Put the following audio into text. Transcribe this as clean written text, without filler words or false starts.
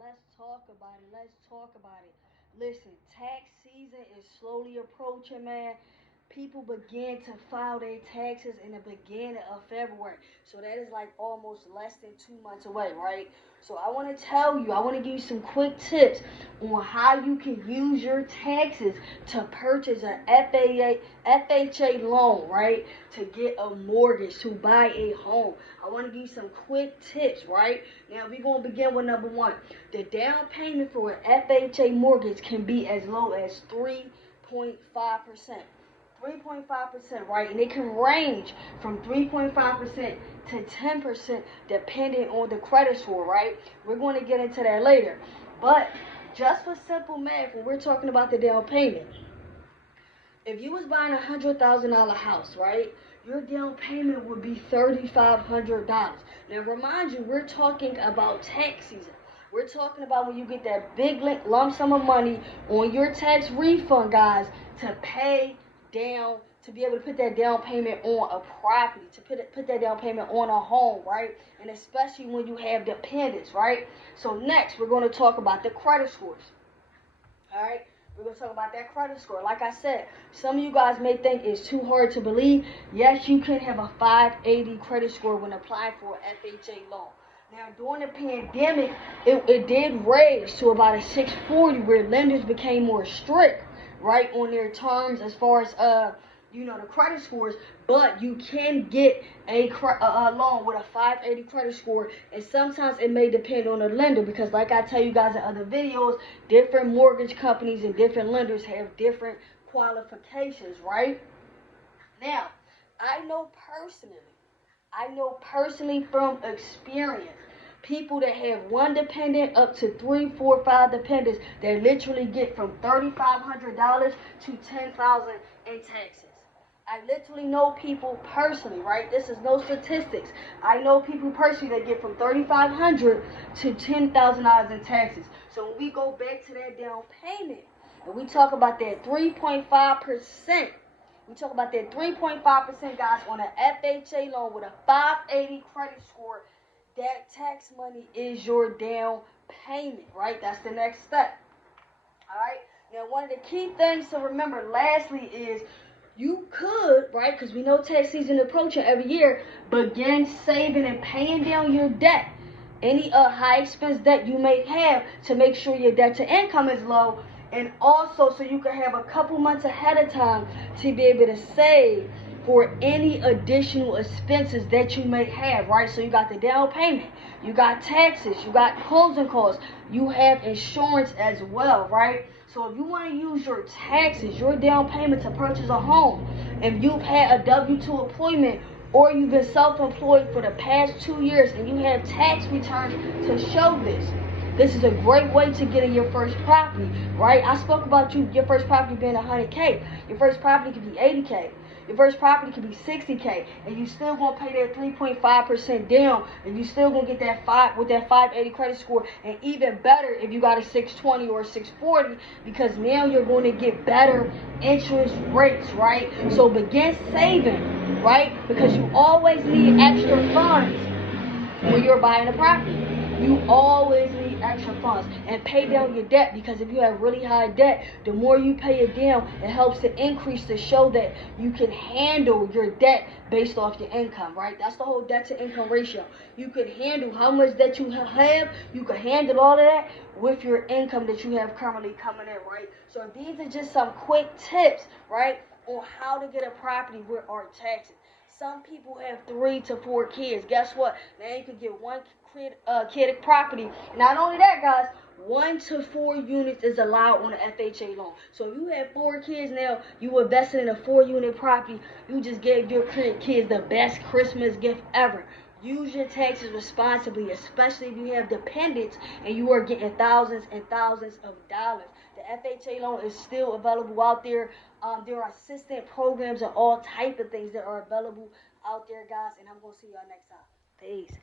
let's talk about it. Let's talk about it. Listen, tax season is slowly approaching, man. People begin to file their taxes in the beginning of February. So that is like almost less than 2 months away, right? So I want to tell you, I want to give you some quick tips on how you can use your taxes to purchase an FHA loan, right? To get a mortgage, to buy a home. I want to give you some quick tips, right? Now we're going to begin with number one. The down payment for an FHA mortgage can be as low as 3.5%. 3.5%, right? And it can range from 3.5% to 10% depending on the credit score, right? We're going to get into that later. But just for simple math, when we're talking about the down payment, if you was buying $100,000 house, right, your down payment would be $3,500. Now, remind you, we're talking about tax season. We're talking about when you get that big lump sum of money on your tax refund, guys, to pay down, to be able to put that down payment on a property, to put that down payment on a home, right? And especially when you have dependents, right? So next, we're going to talk about the credit scores. All right, we're going to talk about that credit score. Like I said, some of you guys may think it's too hard to believe. Yes, you can have a 580 credit score when applying for an FHA loan. Now, during the pandemic, it did raise to about a 640 where lenders became more strict, right, on their terms as far as the credit scores, but you can get a loan with a 580 credit score, and sometimes it may depend on the lender because, like I tell you guys in other videos, different mortgage companies and different lenders have different qualifications, right? Now, I know personally from experience, people that have one dependent up to three, four, five dependents that literally get from $3,500 to $10,000 in taxes. I literally know people personally, right? This is no statistics. I know people personally that get from $3,500 to $10,000 in taxes. So when we go back to that down payment, and we talk about that 3.5%. We talk about that 3.5%, guys, on an FHA loan with a 580 credit score. That tax money is your down payment, right? That's the next step. All right. Now, one of the key things to remember, lastly, is you could, right, because we know tax season approaching every year, begin saving and paying down your debt. Any high expense debt you may have to make sure your debt to income is low, and also so you can have a couple months ahead of time to be able to save for any additional expenses that you may have, right? So you got the down payment, you got taxes, you got closing costs, you have insurance as well, right? So if you want to use your taxes, your down payment to purchase a home, if you've had a W-2 employment or you've been self-employed for the past 2 years and you have tax returns to show this is a great way to get in your first property, right? I spoke about your first property being 100K. Your first property could be 80K. Your first property could be 60K, and you still gonna pay that 3.5% down, and you still gonna get that 580 credit score, and even better if you got a 620 or a 640, because now you're going to get better interest rates, right? So begin saving, right? Because you always need extra funds when you're buying a property. You always need extra funds, and pay down your debt, because if you have really high debt, the more you pay it down, it helps to increase to show that you can handle your debt based off your income, right? That's the whole debt to income ratio. You can handle how much debt you have, you can handle all of that with your income that you have currently coming in, right? So these are just some quick tips, right, on how to get a property with our taxes. Some people have 3 to 4 kids. Guess what? Now you can get one kid property. Not only that, guys, 1 to 4 units is allowed on an FHA loan. So if you have 4 kids now, you invested in a 4-unit property, you just gave your kids the best Christmas gift ever. Use your taxes responsibly, especially if you have dependents and you are getting thousands and thousands of dollars. The FHA loan is still available out there. There are assistant programs and all type of things that are available out there, guys. And I'm going to see y'all next time. Peace.